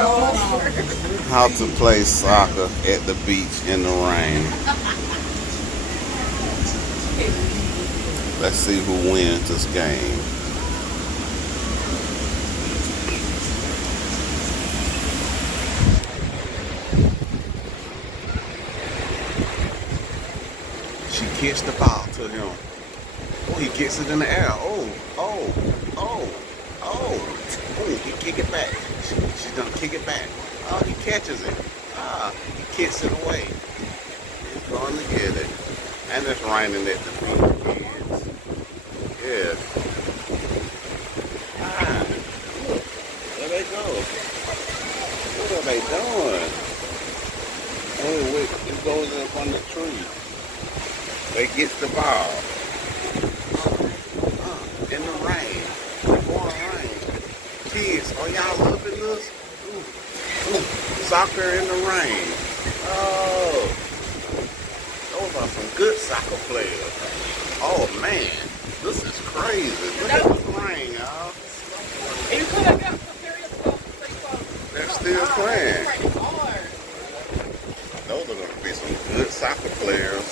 How to play soccer at the beach in the rain. Let's see who wins this game. She kicks the ball to him. Oh, he gets it in the air. Oh, he kick it back. She's gonna kick it back. Oh, he catches it. He kicks it away. He's going to get it. And it's raining at the beach, kids. Yes. Look, there they go. What are they doing? Oh, wait, it goes up on the tree. They get the ball. In the rain. Pouring rain. Kids, are y'all loving this? Soccer in the rain. Oh, those are some good soccer players. Oh man, this is crazy. Look at this rain, y'all. They're still playing. Those are going to be some good soccer players.